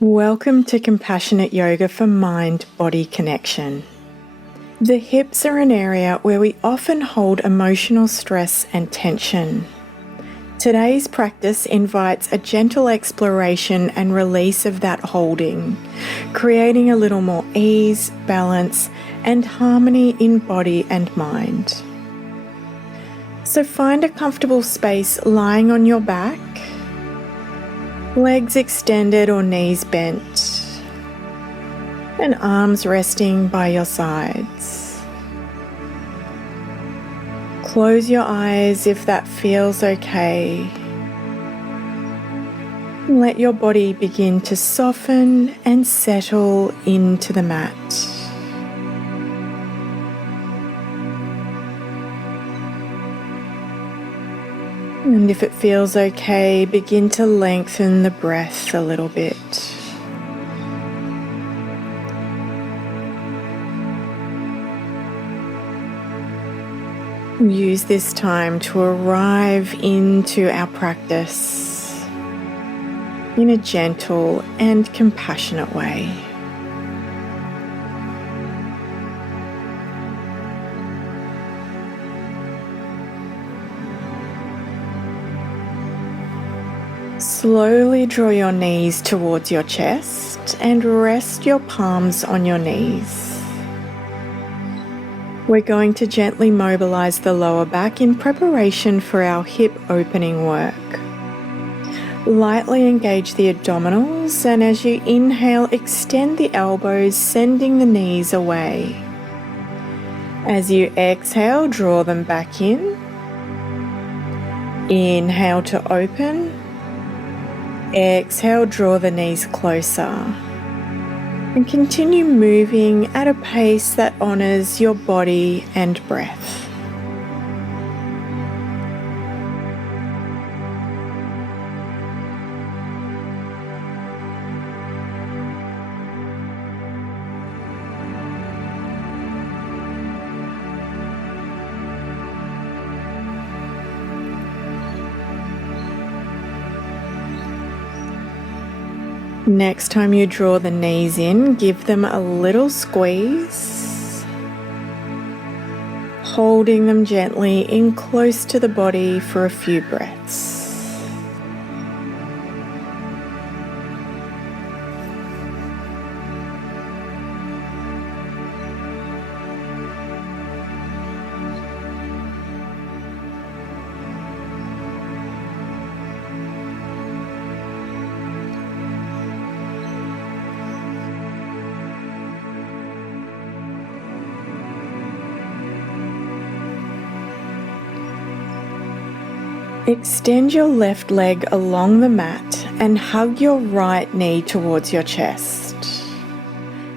Welcome to Compassionate Yoga for Mind-Body Connection. The hips are an area where we often hold emotional stress and tension. Today's practice invites a gentle exploration and release of that holding, creating a little more ease, balance, and harmony in body and mind. So find a comfortable space lying on your back, legs extended or knees bent, and arms resting by your sides. Close your eyes if that feels okay. Let your body begin to soften and settle into the mat. And if it feels okay, begin to lengthen the breath a little bit. Use this time to arrive into our practice in a gentle and compassionate way. Slowly draw your knees towards your chest and rest your palms on your knees. We're going to gently mobilize the lower back in preparation for our hip opening work. Lightly engage the abdominals, and as you inhale, extend the elbows, sending the knees away. As you exhale, draw them back in. Inhale to open. Exhale, draw the knees closer. And continue moving at a pace that honors your body and breath. Next time you draw the knees in, give them a little squeeze, holding them gently in close to the body for a few breaths. Extend your left leg along the mat and hug your right knee towards your chest.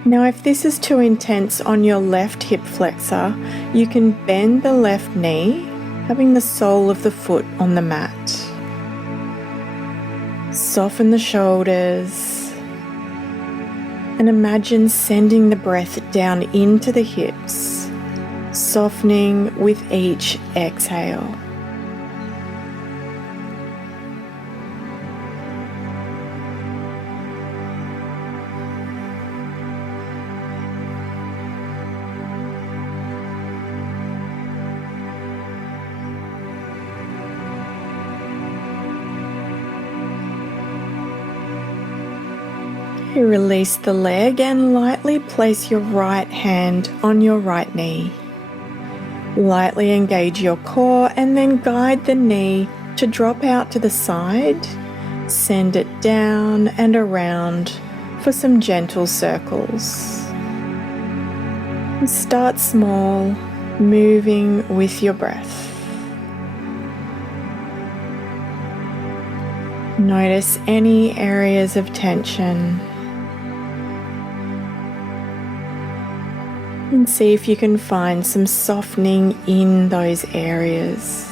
Now, if this is too intense on your left hip flexor, you can bend the left knee, having the sole of the foot on the mat. Soften the shoulders and imagine sending the breath down into the hips, softening with each exhale. Release the leg and lightly place your right hand on your right knee. Lightly engage your core and then guide the knee to drop out to the side. Send it down and around for some gentle circles. Start small, moving with your breath. Notice any areas of tension. And see if you can find some softening in those areas.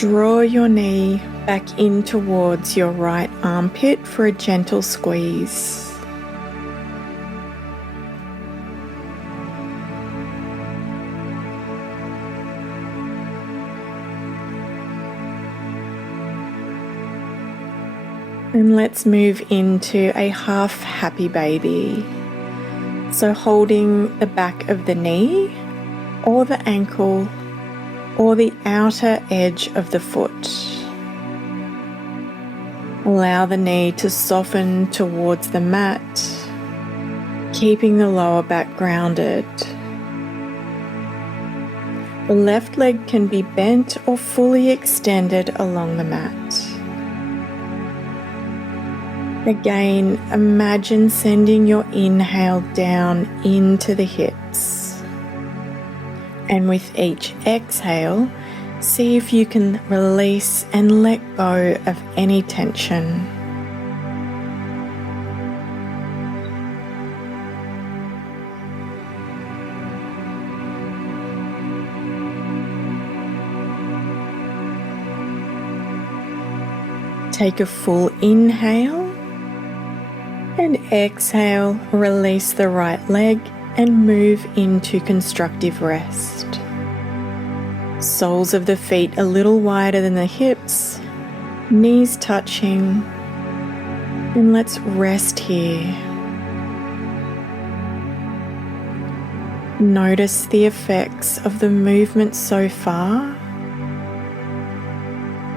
Draw your knee back in towards your right armpit for a gentle squeeze. And let's move into a half happy baby. So holding the back of the knee or the ankle or the outer edge of the foot. Allow the knee to soften towards the mat, keeping the lower back grounded. The left leg can be bent or fully extended along the mat. Again, imagine sending your inhale down into the hips. And with each exhale, see if you can release and let go of any tension. Take a full inhale. And exhale, release the right leg and move into constructive rest. Soles of the feet a little wider than the hips, knees touching, and let's rest here. Notice the effects of the movement so far.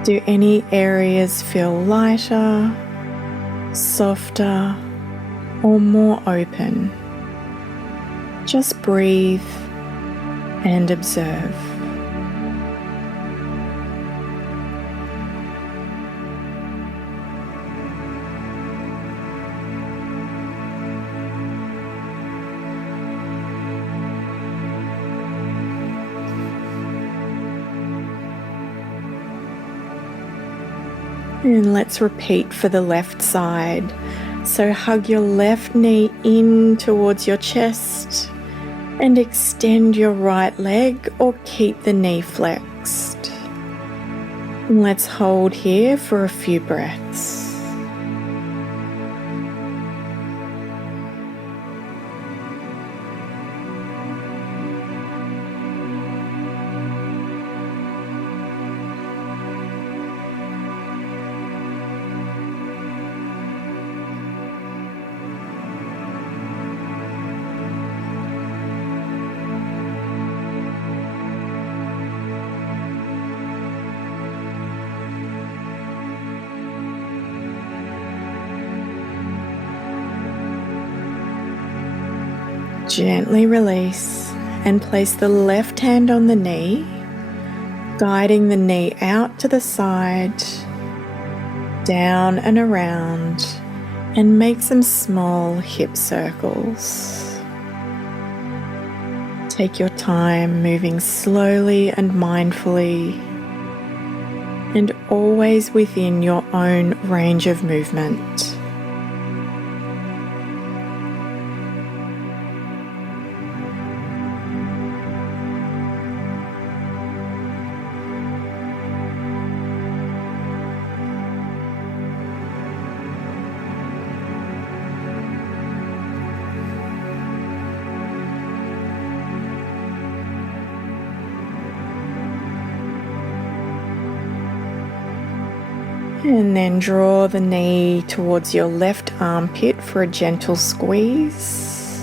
Do any areas feel lighter, softer, or more open? Just breathe and observe. And let's repeat for the left side. So hug your left knee in towards your chest and extend your right leg or keep the knee flexed. And let's hold here for a few breaths. Gently release and place the left hand on the knee, guiding the knee out to the side, down and around, and make some small hip circles. Take your time moving slowly and mindfully, and always within your own range of movement. And then draw the knee towards your left armpit for a gentle squeeze.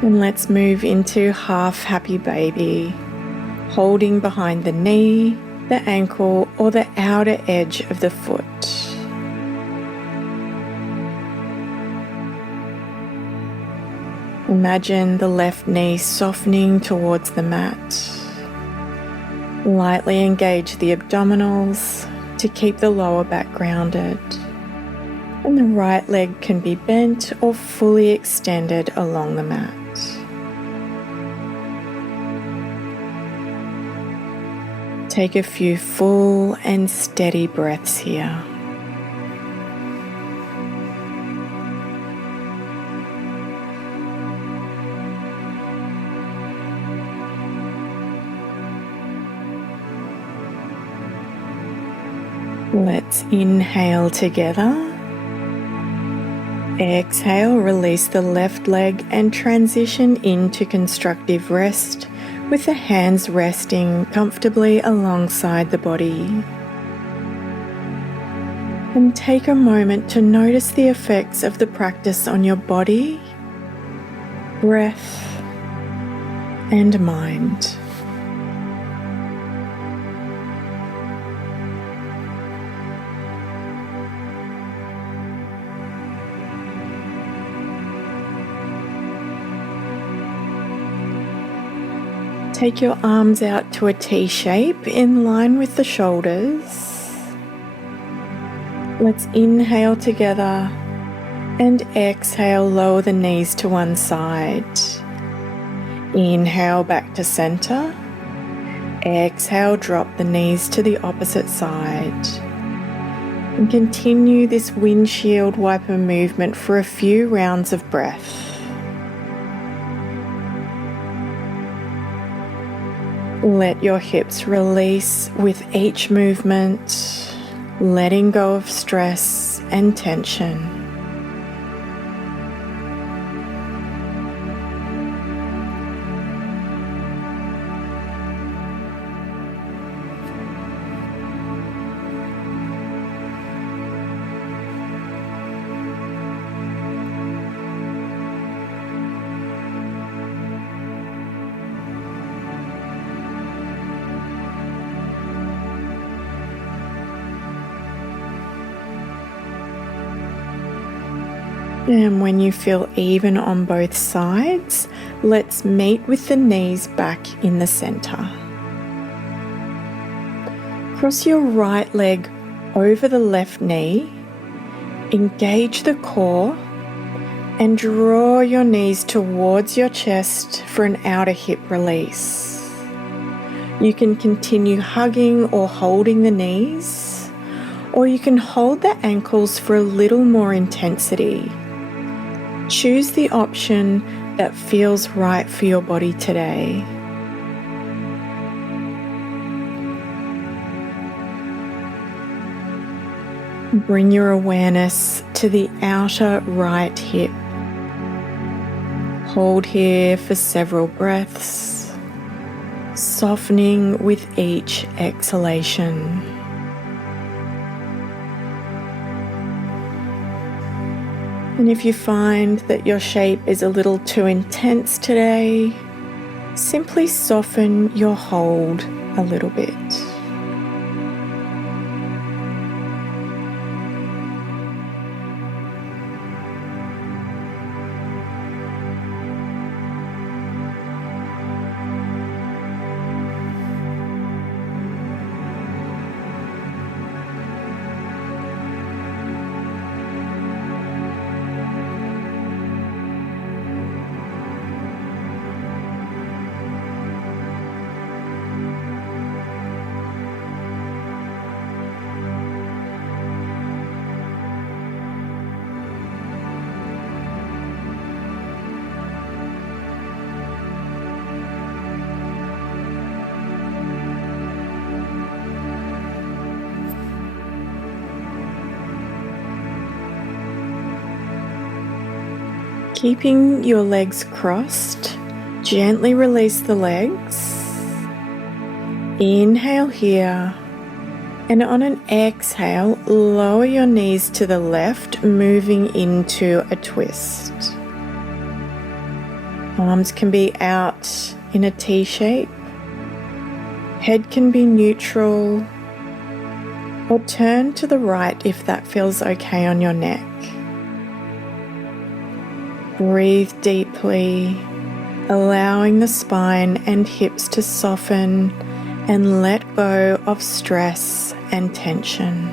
And let's move into half happy baby, holding behind the knee, the ankle, or the outer edge of the foot. Imagine the left knee softening towards the mat. Lightly engage the abdominals to keep the lower back grounded. And the right leg can be bent or fully extended along the mat. Take a few full and steady breaths here. Let's inhale together. Exhale, release the left leg and transition into constructive rest with the hands resting comfortably alongside the body. And take a moment to notice the effects of the practice on your body, breath, and mind. Take your arms out to a T shape in line with the shoulders. Let's inhale together and exhale, lower the knees to one side. Inhale back to center. Exhale, drop the knees to the opposite side. And continue this windshield wiper movement for a few rounds of breath. Let your hips release with each movement, letting go of stress and tension. And when you feel even on both sides, let's meet with the knees back in the center. Cross your right leg over the left knee, engage the core, and draw your knees towards your chest for an outer hip release. You can continue hugging or holding the knees, or you can hold the ankles for a little more intensity. Choose the option that feels right for your body today. Bring your awareness to the outer right hip. Hold here for several breaths, softening with each exhalation. And if you find that your shape is a little too intense today, simply soften your hold a little bit. Keeping your legs crossed, gently release the legs. Inhale here, and on an exhale, lower your knees to the left, moving into a twist. Arms can be out in a T shape. Head can be neutral, or turn to the right if that feels okay on your neck. Breathe deeply, allowing the spine and hips to soften and let go of stress and tension.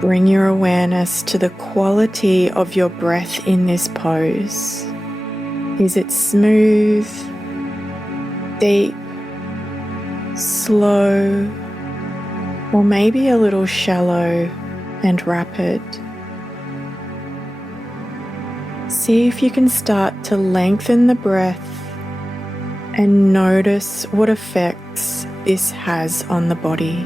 Bring your awareness to the quality of your breath in this pose. Is it smooth, deep, slow, or maybe a little shallow and rapid? see if you can start to lengthen the breath and notice what effects this has on the body.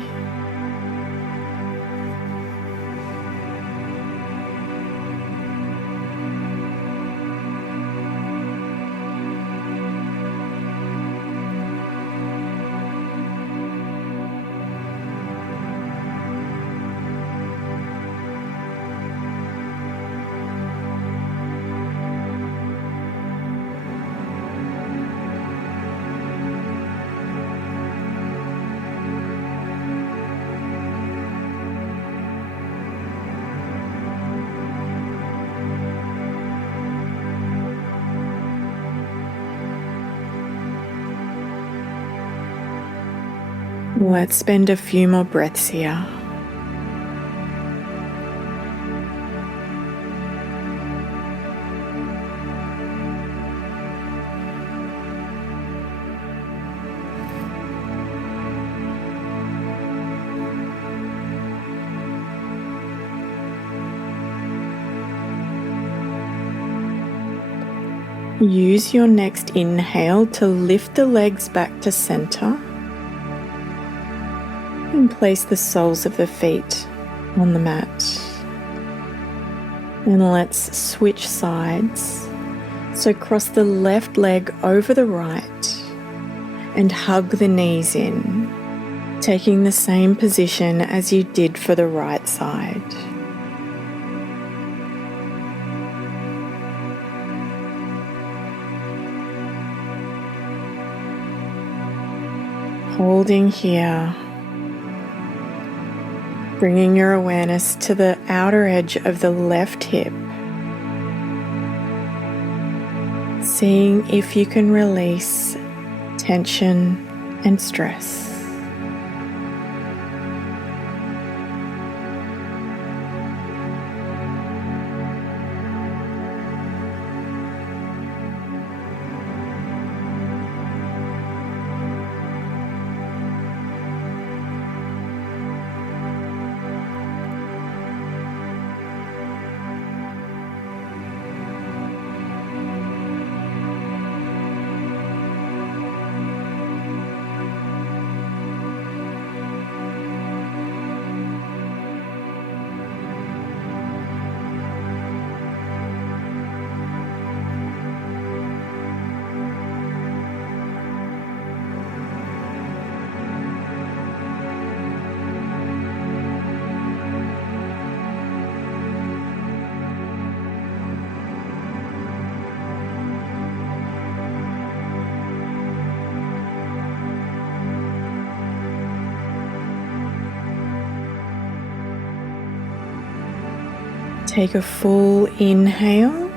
Let's spend a few more breaths here. Use your next inhale to lift the legs back to center and place the soles of the feet on the mat. And let's switch sides. So cross the left leg over the right and hug the knees in, taking the same position as you did for the right side. Holding here, bringing your awareness to the outer edge of the left hip, seeing if you can release tension and stress. Take a full inhale.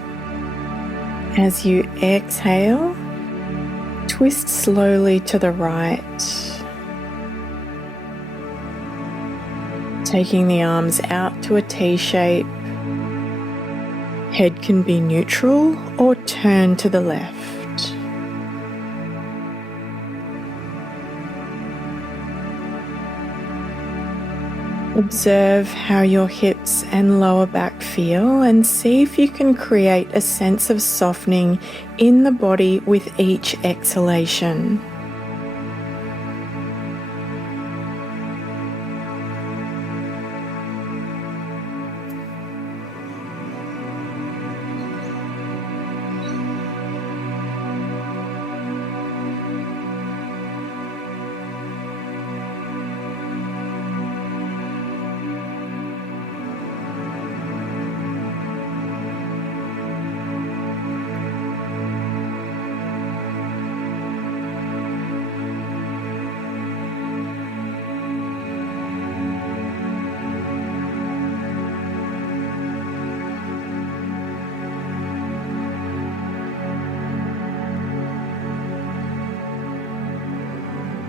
As you exhale, twist slowly to the right, taking the arms out to a T shape. Head can be neutral or turn to the left. Observe how your hips and lower back feel and see if you can create a sense of softening in the body with each exhalation.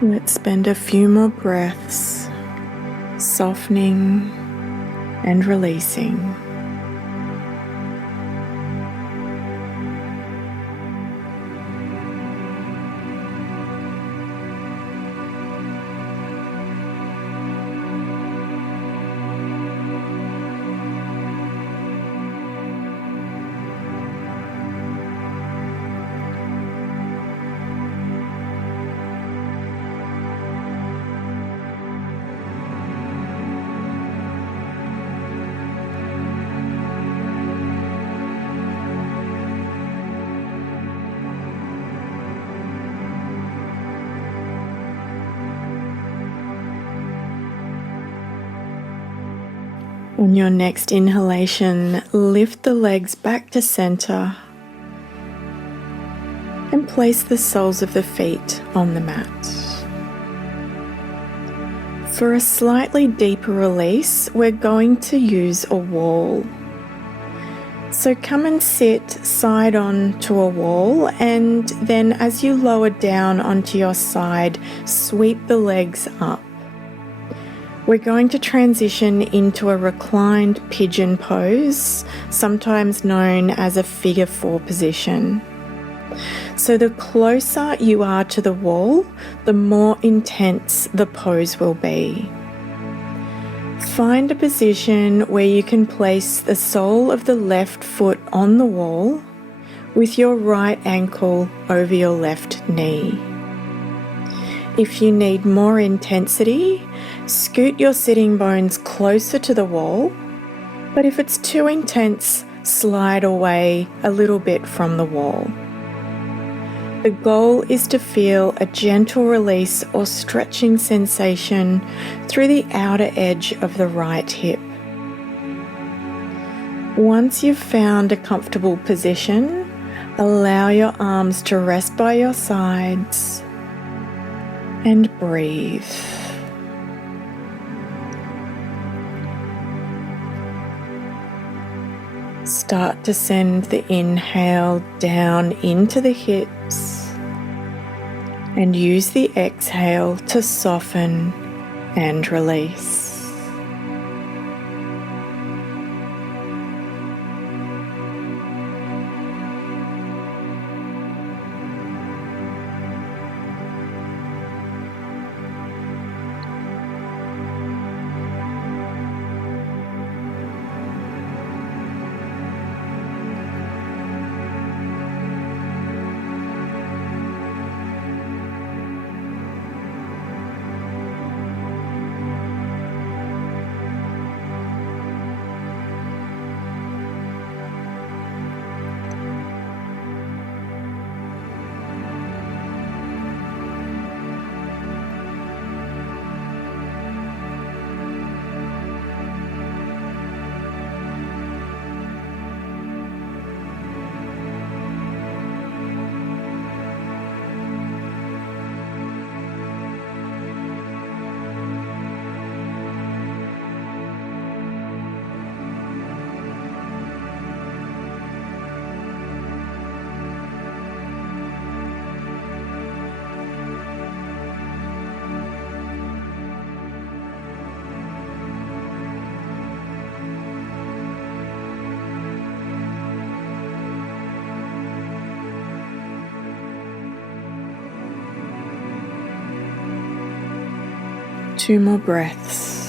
Let's spend a few more breaths softening and releasing. On your next inhalation, lift the legs back to center and place the soles of the feet on the mat. For a slightly deeper release, we're going to use a wall. So come and sit side on to a wall, and then as you lower down onto your side, sweep the legs up. We're going to transition into a reclined pigeon pose, sometimes known as a figure 4 position. So the closer you are to the wall, the more intense the pose will be. Find a position where you can place the sole of the left foot on the wall with your right ankle over your left knee. If you need more intensity, scoot your sitting bones closer to the wall, but if it's too intense, slide away a little bit from the wall. The goal is to feel a gentle release or stretching sensation through the outer edge of the right hip. Once you've found a comfortable position, allow your arms to rest by your sides and breathe. Start to send the inhale down into the hips and use the exhale to soften and release. Two more breaths.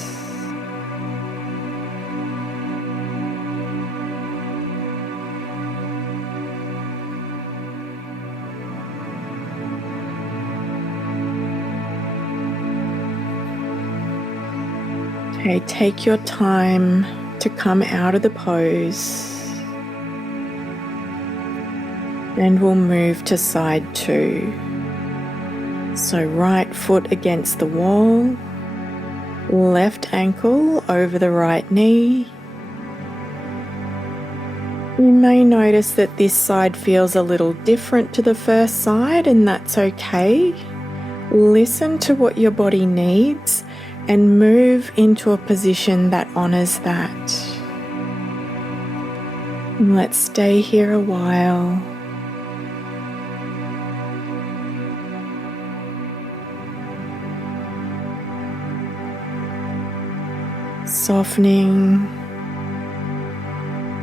Okay, take your time to come out of the pose, and we'll move to side 2. So right foot against the wall, left ankle over the right knee. You may notice that this side feels a little different to the first side, and that's okay. Listen to what your body needs and move into a position that honors that. And let's stay here a while. Softening,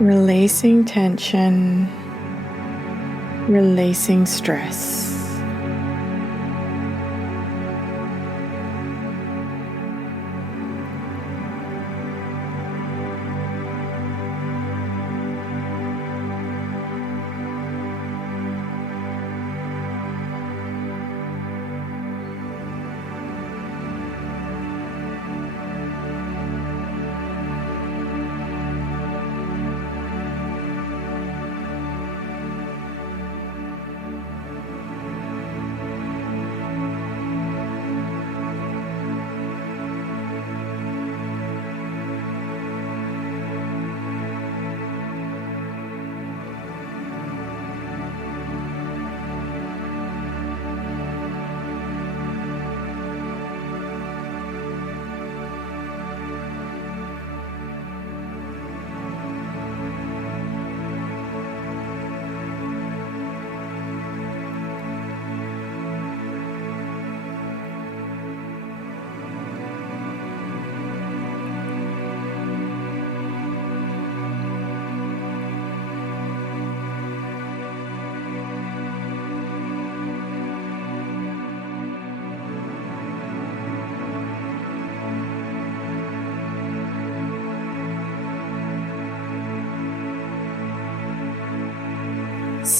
releasing tension, releasing stress.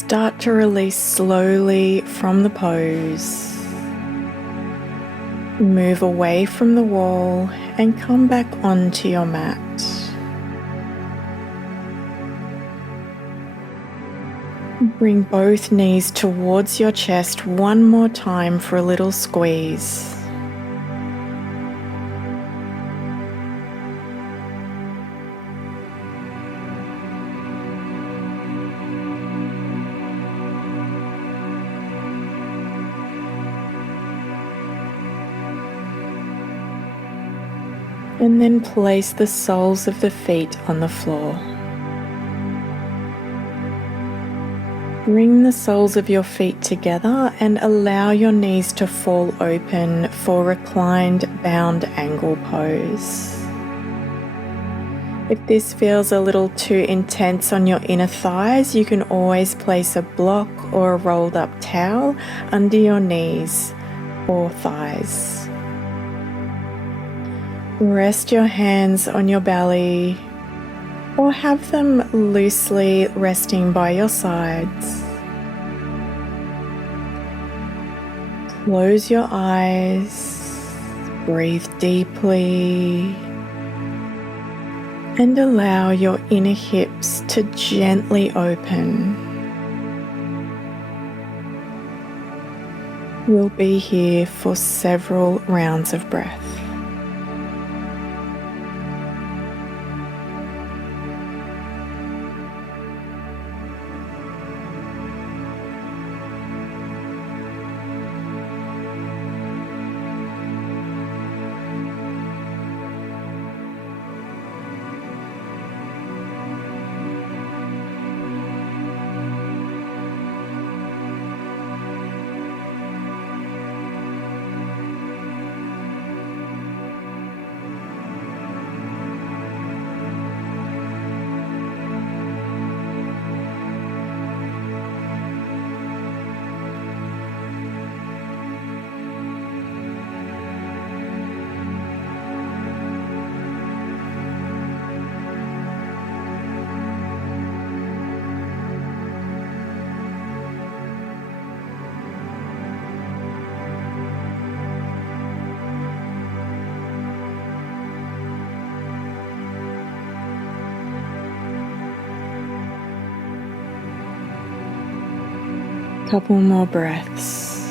start to release slowly from the pose. Move away from the wall and come back onto your mat. Bring both knees towards your chest one more time for a little squeeze. And then place the soles of the feet on the floor. Bring the soles of your feet together and allow your knees to fall open for reclined bound angle pose. If this feels a little too intense on your inner thighs, you can always place a block or a rolled up towel under your knees or thighs. Rest your hands on your belly or have them loosely resting by your sides. Close your eyes, breathe deeply, and allow your inner hips to gently open. We'll be here for several rounds of breath. Couple more breaths.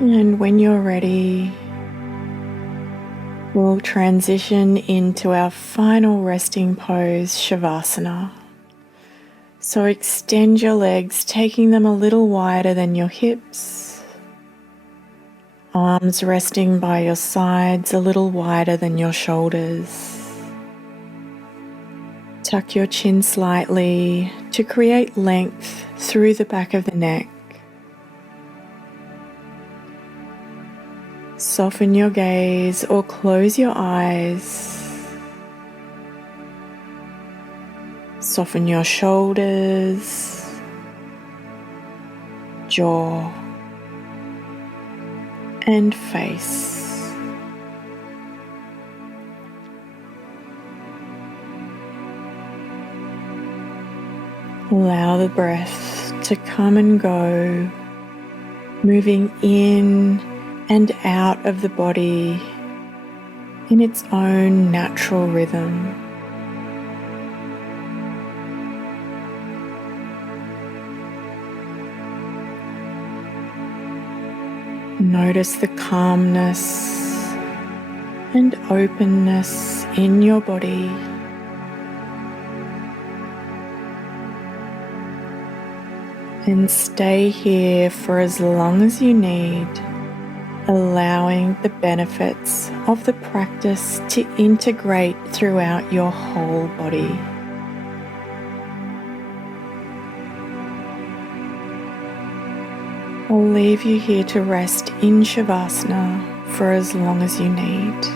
And when you're ready, we'll transition into our final resting pose, Savasana. So extend your legs, taking them a little wider than your hips. Arms resting by your sides, a little wider than your shoulders. Tuck your chin slightly to create length through the back of the neck. Soften your gaze or close your eyes. Soften your shoulders, jaw, and face. Allow the breath to come and go, moving in and out of the body in its own natural rhythm. Notice the calmness and openness in your body. And stay here for as long as you need, allowing the benefits of the practice to integrate throughout your whole body. I'll leave you here to rest in Savasana for as long as you need.